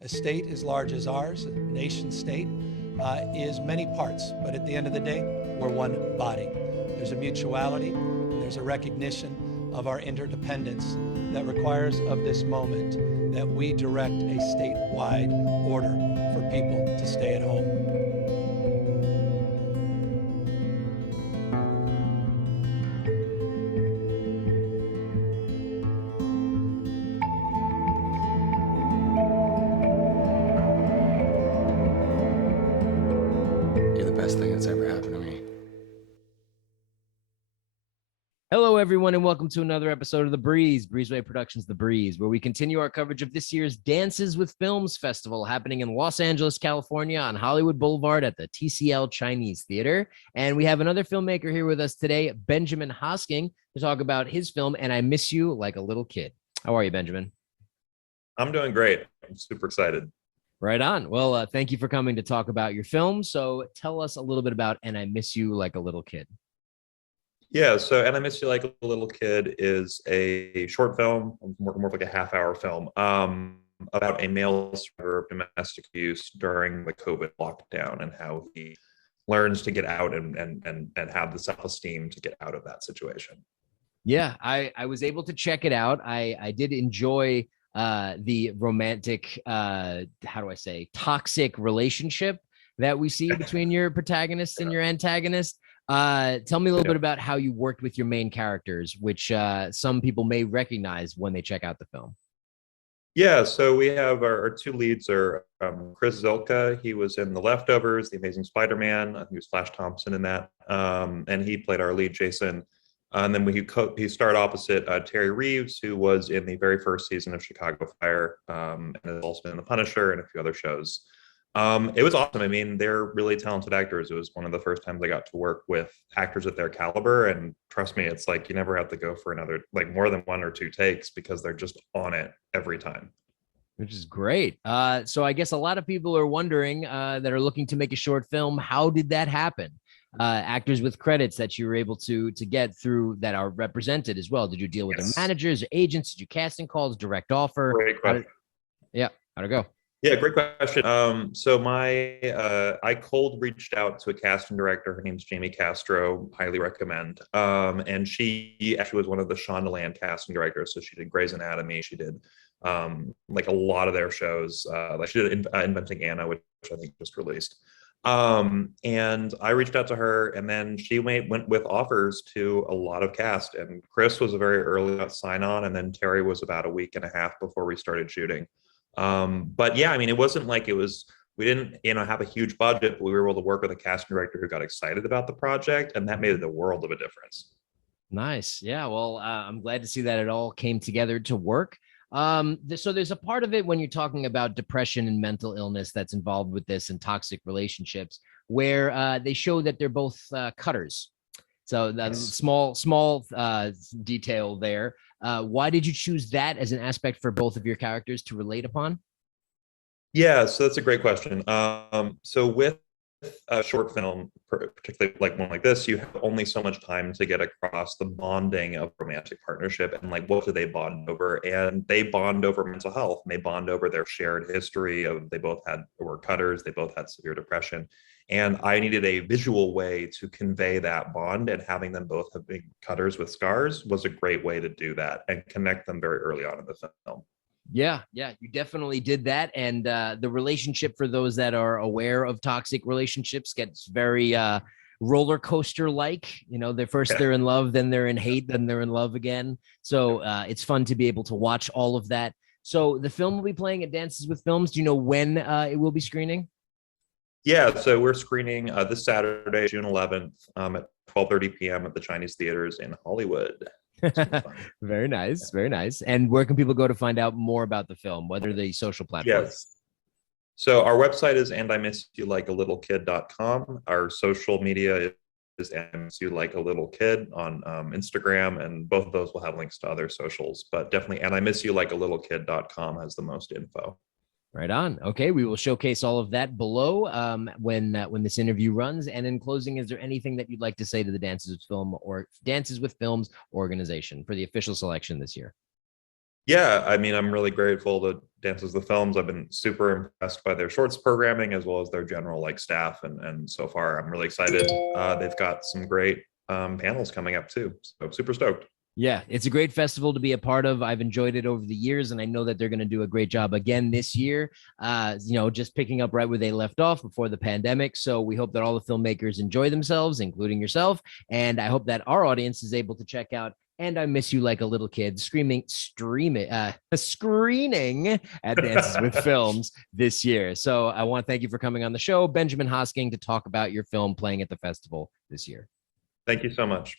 A state as large as ours, a nation state, is many parts, but at the end of the day, we're one body. There's a mutuality, and there's a recognition of our interdependence that requires of this moment that we direct a statewide order for people to stay at home. You're the best thing that's ever happened to me. Hello, everyone, and welcome to another episode of The Breeze, Breezeway Productions' The Breeze, where we continue our coverage of this year's Dances with Films Festival happening in Los Angeles, California on Hollywood Boulevard at the TCL Chinese Theater. And we have another filmmaker here with us today, Benjamin Hosking, to talk about his film, And I Miss You Like a Little Kid. How are you, Benjamin? I'm doing great. I'm super excited. Right on. Well, thank you for coming to talk about your film. So tell us a little bit about And I Miss You Like a Little Kid. Yeah, so And I Miss You Like a Little Kid is a short film, more like a half-hour film, about a male survivor of domestic abuse during the COVID lockdown and how he learns to get out and have the self-esteem to get out of that situation. Yeah, I was able to check it out. I did enjoy the romantic, how do I say, toxic relationship that we see between your protagonist and your antagonist. Tell me a little bit about how you worked with your main characters, which some people may recognize when they check out the film. Yeah, so we have our two leads are Chris Zylka. He was in The Leftovers, The Amazing Spider-Man. I think he was Flash Thompson in that. And he played our lead, Jason. And then he starred opposite Teri Reeves, who was in the very first season of Chicago Fire, and has also been in The Punisher and a few other shows. It was awesome. I mean, they're really talented actors. It was one of the first times I got to work with actors at their caliber. And trust me, it's like you never have to go for another, like more than one or two takes because they're just on it every time. Which is great. So I guess a lot of people are wondering that are looking to make a short film, how did that happen? Actors with credits that you were able to get through that are represented as well. Did you deal with their managers, agents? Did you casting calls, direct offer? Great question. How'd it go? Yeah, great question. So I cold reached out to a casting director. Her name's Jamie Castro. Highly recommend. And she actually was one of the Shondaland casting directors. So she did Grey's Anatomy. She did like a lot of their shows. Like she did Inventing Anna, which I think just released. And I reached out to her, and then she went with offers to a lot of cast. And Chris was a very early sign on, and then Teri was about a week and a half before we started shooting. But yeah, I mean, it wasn't like we didn't, have a huge budget, but we were able to work with a casting director who got excited about the project, and that made the world of a difference. Nice. Yeah. Well, I'm glad to see that it all came together to work. So there's a part of it when you're talking about depression and mental illness that's involved with this and toxic relationships where they show that they're both cutters. So that's small detail there. Why did you choose that as an aspect for both of your characters to relate upon? Yeah, so that's a great question. So with a short film, particularly like one like this, you have only so much time to get across the bonding of romantic partnership and like what do they bond over? And they bond over mental health, and they bond over their shared history of they both were cutters, they both had severe depression. And I needed a visual way to convey that bond, and having them both have big cutters with scars was a great way to do that and connect them very early on in the film. Yeah, you definitely did that. And the relationship, for those that are aware of toxic relationships, gets very roller coaster like. They're in love, then they're in hate, then they're in love again. So it's fun to be able to watch all of that. So the film will be playing at Dances with Films. Do you know when it will be screening? Yeah, so we're screening this Saturday, June 11th, at 12:30 p.m. at the Chinese theaters in Hollywood. Very nice, very nice. And where can people go to find out more about the film? What are the social platforms? Yes. So our website is andimissyoulikealittlekid.com. Our social media is andimissyoulikealittlekid on Instagram, and both of those will have links to other socials. But definitely andimissyoulikealittlekid.com has the most info. Right on. Okay, we will showcase all of that below when this interview runs. And in closing, is there anything that you'd like to say to the Dances with Films organization for the official selection this year? Yeah, I mean, I'm really grateful to Dances with Films. I've been super impressed by their shorts programming as well as their general like staff, and so far I'm really excited. They've got some great panels coming up too, so I'm super stoked. Yeah, it's a great festival to be a part of. I've enjoyed it over the years, and I know that they're going to do a great job again this year. Just picking up right where they left off before the pandemic. So we hope that all the filmmakers enjoy themselves, including yourself. And I hope that our audience is able to check out And I Miss You Like a Little Kid, screening at Dances with Films this year. So I want to thank you for coming on the show, Benjamin Hosking, to talk about your film playing at the festival this year. Thank you so much.